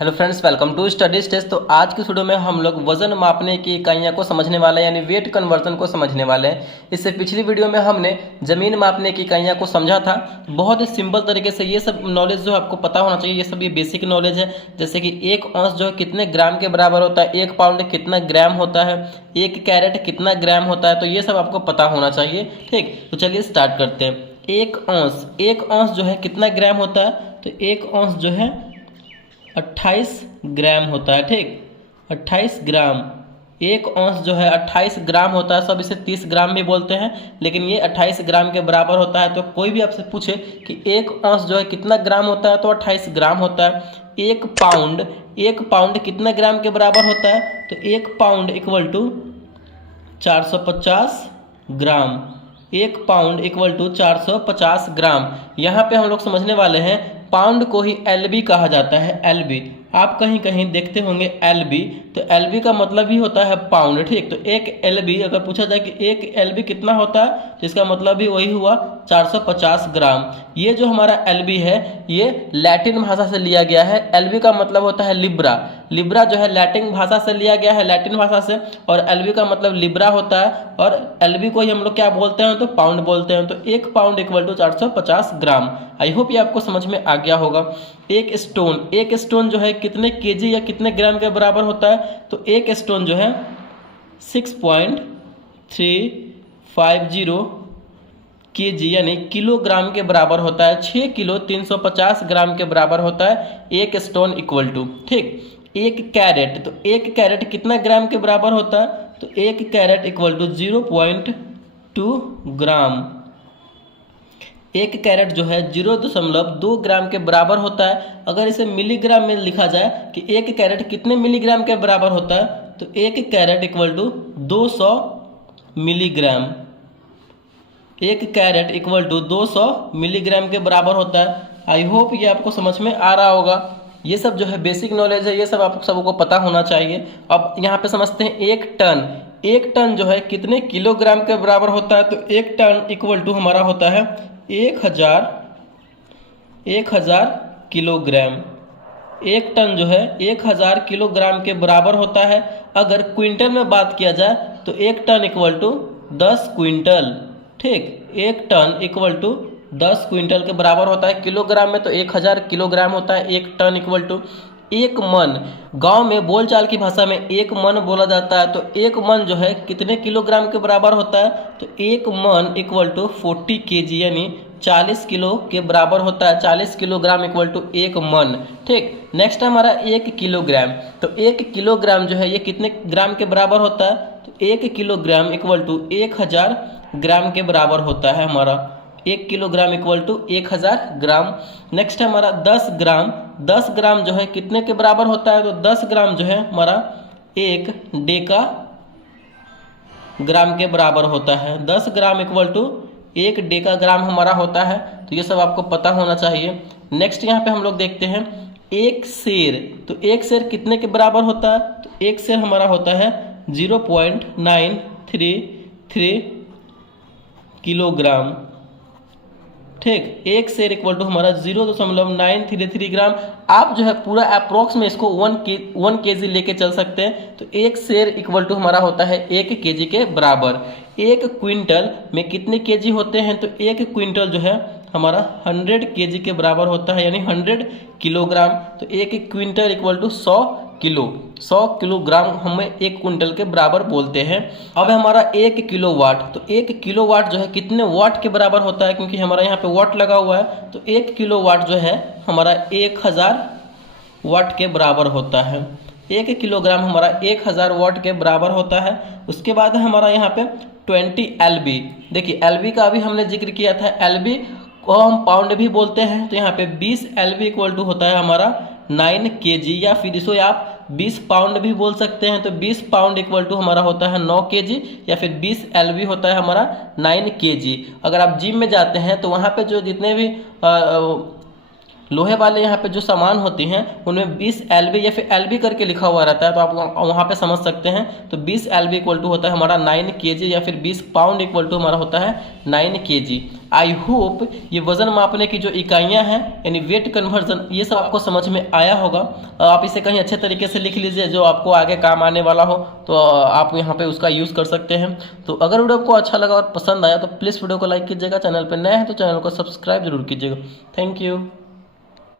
Hello friends, welcome to studies test. तो आज की वीडियो में हम लोग वजन मापने की इकाइयाँ को समझने वाले हैं, यानी वेट कन्वर्जन को समझने वाले हैं। इससे पिछली वीडियो में हमने जमीन मापने की इकाइयाँ को समझा था। बहुत ही सिंपल तरीके से ये सब नॉलेज जो आपको पता होना चाहिए, ये सब ये बेसिक नॉलेज है। जैसे कि एक औंस जो है कितने ग्राम के बराबर होता है, एक पाउंड कितना ग्राम होता है, एक कैरेट कितना ग्राम होता है, तो ये सब आपको पता होना चाहिए। ठीक, तो चलिए स्टार्ट करते हैं। एक औंस जो है कितना ग्राम होता है, तो एक औंस जो है 28 ग्राम होता है। ठीक, 28 ग्राम। एक औंस जो है 28 ग्राम होता है। सब इसे 30 ग्राम भी बोलते हैं, लेकिन ये 28 ग्राम के बराबर होता है। तो कोई भी आपसे पूछे कि एक औंस जो है कितना ग्राम होता है, तो 28 ग्राम होता है। एक पाउंड कितना ग्राम के बराबर होता है, तो एक पाउंड इक्वल टू 450 ग्राम। एक पाउंड इक्वल टू 450 ग्राम। यहाँ पे हम लोग समझने वाले हैं, पाउंड को ही एलबी कहा जाता है। एलबी आप कहीं कहीं देखते होंगे एलबी, तो एलबी का मतलब ही होता है पाउंड। ठीक, तो एक एलबी अगर पूछा जाए कि एक एलबी कितना होता है, तो इसका मतलब भी वही हुआ 450 ग्राम। ये जो हमारा एलबी है, ये लैटिन भाषा से लिया गया है। एलबी का मतलब होता है लिब्रा। लिब्रा जो है लैटिन भाषा से लिया गया है, लैटिन भाषा से, और एलबी का मतलब लिब्रा होता है। और एलबी को ही हम लोग क्या बोलते हैं, तो पाउंड बोलते हैं। तो एक pound equal to 450 gram. I hope ये आपको समझ में आ गया होगा। एक स्टोन जो है कितने केजी या कितने ग्राम के बराबर होता है, तो एक स्टोन जो है 6.350 केजी यानी किलोग्राम के बराबर होता है। 6 किलो 350 ग्राम के बराबर होता है एक स्टोन इक्वल टू। ठीक, एक कैरेट, तो एक कैरेट कितना ग्राम के बराबर होता है, तो एक कैरेट इक्वल टू 0.2 ग्राम। एक कैरेट जो है 0.2 ग्राम के बराबर होता है। अगर इसे मिलीग्राम में लिखा जाए कि एक कैरेट कितने मिलीग्राम के बराबर होता है, तो एक कैरेट इक्वल टू 200 मिलीग्राम। एक कैरेट इक्वल टू 200 मिलीग्राम के बराबर होता है। आई होप ये आपको समझ में आ रहा होगा। ये सब जो है बेसिक नॉलेज है, ये सब आप सबको पता होना चाहिए। अब यहाँ पे समझते हैं एक टन जो है कितने किलोग्राम के बराबर होता है, तो एक टन इक्वल टू हमारा होता है 1000 किलोग्राम। एक टन जो है 1000 किलोग्राम के बराबर होता है। अगर क्विंटल में बात किया जाए, तो एक टन इक्वल टू 10 क्विंटल। ठीक, एक टन इक्वल टू 10 क्विंटल के बराबर होता है। किलोग्राम में तो 1000 किलोग्राम होता है। एक टन इक्वल टू एक मन। गांव में बोलचाल की भाषा में एक मन बोला जाता है। तो एक मन जो है कितने किलोग्राम के बराबर होता है, तो एक मन इक्वल टू 40 केजी यानी 40 किलो के बराबर होता है। 40 किलोग्राम इक्वल टू एक मन। ठीक, नेक्स्ट हमारा एक किलोग्राम। तो एक किलोग्राम जो है ये कितने ग्राम के बराबर होता है, तो एक किलोग्राम इक्वल टू 1000 ग्राम के बराबर होता है हमारा। एक kilogram equal to 1000 gram. Next है हमारा 10 ग्राम। 10 ग्राम जो है कितने के बराबर होता है, तो 10 ग्राम जो है हमारा एक डेका ग्राम के बराबर होता है। 10 ग्राम इक्वल टू एक डेका ग्राम हमारा होता है। तो ये सब आपको पता होना चाहिए। नेक्स्ट यहाँ पे हम लोग देखते हैं एक शेर। तो एक शेर कितने के बराबर होता है, तो एक शेर हमारा होता है 0.933 किलोग्राम। ठीक, एक शेर इक्वल टू हमारा 0.933 ग्राम। आप जो है पूरा अप्रोक्स में इसको 1 केजी लेके चल सकते हैं। तो एक शेर इक्वल टू हमारा होता है 1 केजी के बराबर। एक क्विंटल में कितने केजी होते हैं, तो एक क्विंटल जो है हमारा 100 केजी के बराबर होता है, यानी 100 किलोग्राम। तो एक quintal equal to 100 kilo. 100 kilogram हमें एक क्विंटल के बराबर बोलते हैं। अब हमारा 1 किलोवाट। तो 1 किलोवाट जो है कितने वाट के बराबर होता है, क्योंकि हमारा यहाँ पे वाट लगा हुआ है। तो 1 किलोवाट जो है हमारा 1000 वाट के बराबर होता है। 1 किलोग्राम हमारा 1000 वाट के बराबर होता है। उसके बाद हमारा यहाँ पे 20 एलबी। देखिए एलबी का अभी हमने जिक्र किया था। एलबी को हम पाउंड भी बोलते हैं। तो यहाँ पे 20 एलबी इक्वल टू होता है हमारा 9 केजी, या फिर इसको आप 20 पाउंड भी बोल सकते हैं। तो 20 पाउंड इक्वल टू हमारा होता है 9 केजी, या फिर 20 एलबी होता है हमारा 9 केजी। अगर आप जिम में जाते हैं तो वहाँ पे जो जितने भी लोहे वाले यहाँ पे जो सामान होती हैं उनमें 20 LB या फिर LB करके लिखा हुआ रहता है, तो आप वहाँ पे समझ सकते हैं। तो 20 LB इक्वल टू होता है हमारा 9 kg या फिर 20 पाउंड इक्वल टू हमारा होता है 9 kg। आई होप ये वजन मापने की जो इकाइयाँ हैं यानी वेट कन्वर्जन, ये सब आपको समझ में आया होगा। आप इसे कहीं अच्छे तरीके से लिख लीजिए जो आपको आगे काम आने वाला हो, तो आप यहाँ पे उसका यूज़ कर सकते हैं। तो अगर वीडियो आपको अच्छा लगा और पसंद आया तो प्लीज़ वीडियो को लाइक कीजिएगा, चैनल पर नए हैं तो चैनल को सब्सक्राइब जरूर कीजिएगा। Thank you.